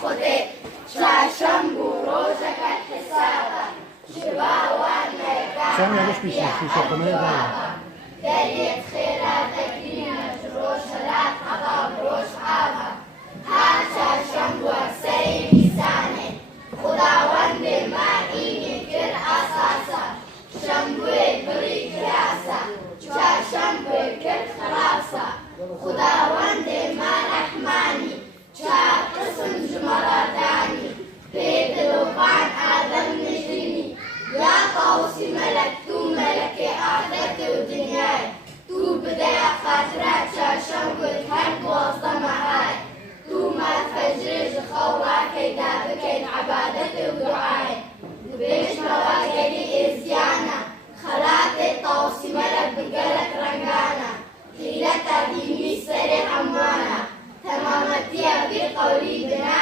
خودت چهارشنبه روزەکەت حسابە شباوان دەریێت خێرا دەگرینەش ڕۆژ هەلات هەڵا ڕۆژ ئاوە هەر چهارشنبه سەری میزانێ خوداوەندێ مائینی کرد ئاساسە شەمبوێ بڕی کراسە چهارشنبه کرد خلاصە خوداوەندێ ما رەحمانی چهار قسم ژمەڕەدانی پێ دڵۆبان ئادەم نژینی یا قاوسی مەلەک تو مەلەکێ ئاخرەتێ و دنیای تو بدەیە خاترە چهارشەنبەت هەر دوازدە مەهای تو مەرفەجرێ ji خەوڵاکەیدا بکەین عەبادەتێ و دوعای بێژنەوە گەلی ئێزیانە خەلاتێ قاوسی مەلەک بگەلک ڕەنگانە حیلەتە دینی سەرێ هەموانە تەمامەتیە بێ قەولی بنا